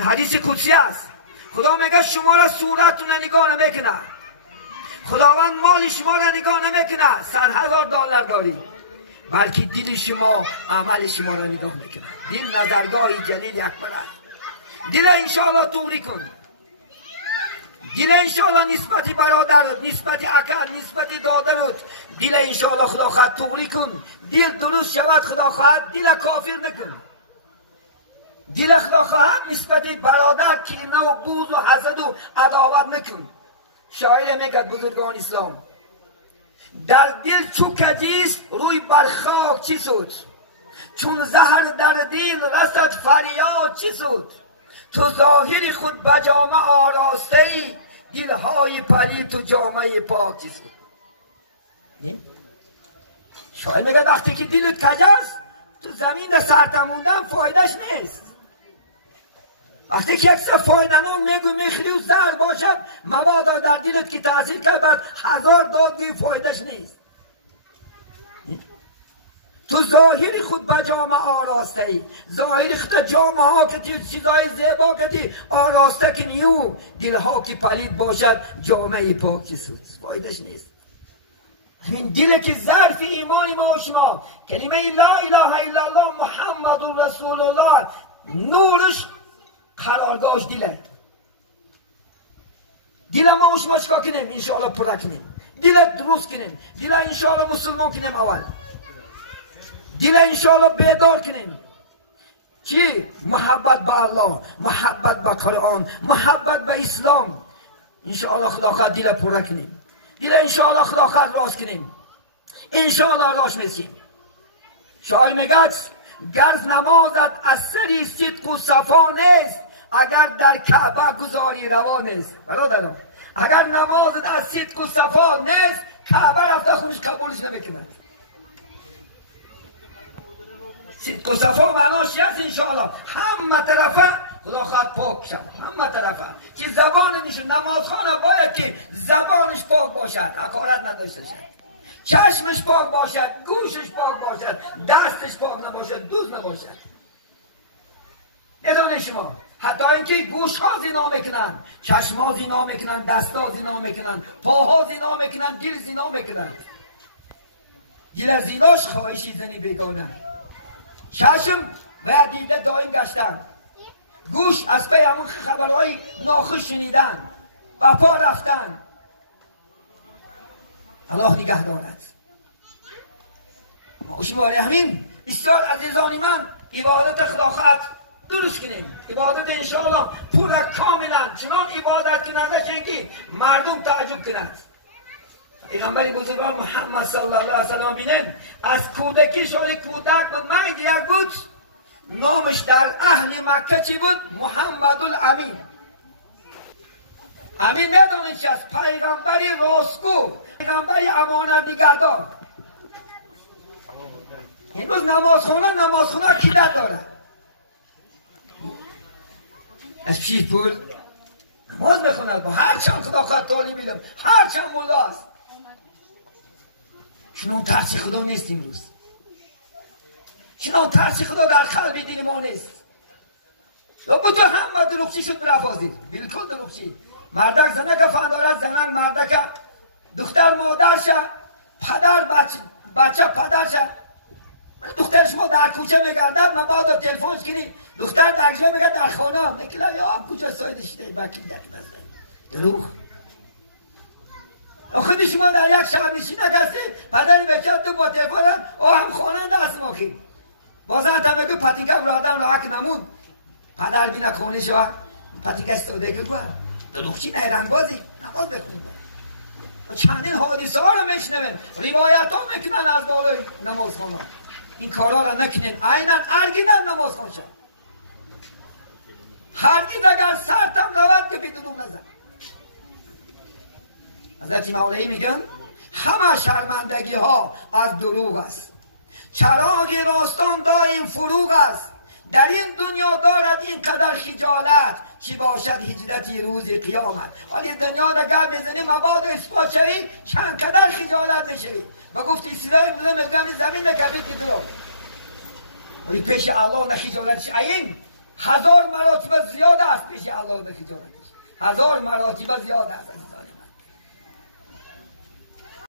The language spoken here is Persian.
حدیث قدسی است. خدا میگه شما را صورتتون نگاه نمیکنه، خداوند مال شما را نگاه نمیکنه $100,000 داری، بلکه دل شما عمل شما را نگاه میکنه. دل نظرگاه جلیل اکبر است. دل انشاءالله توغری کن، دل انشاءالله نسبت برادرت، نسبت اکل، نسبت دادرت، دل انشاءالله خدا خواهد توغری کن. دل درست شود، خدا خواهد دل کافر نکن. دل خدا خواهد نسبت برادر کینه و بغض و حسد و عداوت نکن. شاعر میگد بزرگان اسلام در دل چو کجیست روی بر خاک چی سود، چون زهر در دل رسد فریاد چی سود، تو ظاهر خود به جامه آراسته ای، دلهای پلید تو جامه پاک چی سود. شاعر میگد وقتی که دلت کج است تو زمین در سرتموندن فایدهش نیست. وقتی که یک سر فایدنان میگو میخری و زهر باشد، مبادا در دلت که تحصیل کرد 1000 داد فایدهش نیست. تو ظاهری خود به جامعه آراسته ای، ظاهری خود جامعه ها که چیزای زیبا که آراسته کنی و دلها که پلید باشد جامعه پاک که سود فایدهش نیست. این دل که ظرف ایمان ما و شما کلمه لا اله الا الله محمد رسول الله نورش قرارگاهش دله. دل ما و شما چکا کنیم؟ انشاءالله پر کنیم، دل درست کنیم، دل انشاءالله مسلمان کنیم. اول دل انشاءالله بیدار کنیم. چی؟ محبت به الله، محبت به قرآن، محبت به اسلام. انشاءالله خدا خواهد دل پر کنیم، دل انشاءالله خدا خواهد راست کنیم، انشاءالله راست میسیم. شاعر میگد گرز نمازت از سری صدق و صفا نیست، اگر در کعبه گذاری روا نیست. برادران اگر نمازت از صدق و صفا نیست، کعبه رفته خودش قبولش نمیکند. صدق و صفا معناش چی است؟ انشاءالله همه طرفه خدا خواهد پاک شد، همه طرفه که زبانش نمازخانه باید که زبانش پاک باشد، حقارت نداشته شد، چشمش پاک باشد، گوشش پاک باشد، دستش پاک نباشد، دوز نباشد. ادانه شما حتی اینکه گوش ها زنا میکنن، چشم ها زنا میکنن، دست ها زنا میکنن، پاها زنا میکنن، دل زنا میکنن. دل از زیناش خواهشی زنی بگانه، چشم و دیده دائم گشتن، گوش از پی همون خبرهای ناخوش شنیدن و پا رفتن. الله نگه دارد. ما شما همین بسیار عزیزانی من عبادت خدا خواهد درست کنیم. عبادت انشاءالله پورا کاملا چنان عبادت کننده شنگی مردم تعجب کنند. پیغمبر بزرگوار محمد صلی الله علیه وسلم بینید از کودکی شال کودک به مرگ یک بود، نامش در اهل مکه چی بود؟ محمد الامین. امین ندانش از پیغمبری راستگو، پیغمبری امانت نگهدار. امروز نمازخانه عقیدت داره. از پیش پول نماز بخوند، با هر چند خدا خواهد تعلیم بیدم، هر چند مولا است. چنان ترسی خدا نیست امروز، چنان ترسی خدا در قلب دل ما نیست. و بودو همه دروغچی شد برافازی، بالکل دروغچی. مردک زنک فندارد، زنک مردک، دختر مادر شد، پدر بچه پدر شد. دختر شما در کوچه میگردد، مبادا تلفون کنی دختر در کجا میگه در خانه، نکلا یا کجا سایدش ده بکی دک دروغ. خود شما در یک شهر نشینه کسی پدری بچه تو با تلفن او هم خانه دست ماکی بازه هم میگه پتیکه برادر را حق نمون، پدر بینه خونه شوا پتیکه استاده که گوه دروغچی نیرنگ بازی نماز بخون. و چندین حادثه ها رو میشنوین، روایت ها میکنن از بالای نمازخانه. این کارا را نکنین، عیناً ارگیدن نمازخانه شد. هرگز اگر سرتم رود که بدروغ نزن. حضرت مولوی میگن همه شرمندگی ها از دروغ است، چراغ راستان دایم فروغ است، در این دنیا دارد این قدر خجالت، چی باشد هجرتی روز قیامت. حالی دنیا نگه بزنی مبادا اثبات شوی چند قدر خجالت بشوی. و گفت اسلام میگم زمین نکبید بدروغ ولی پیش الله نخجالت شوی 1000 مراتب زیاد است. میشه اولاد خجالتش. 1000 مراتب زیاد است.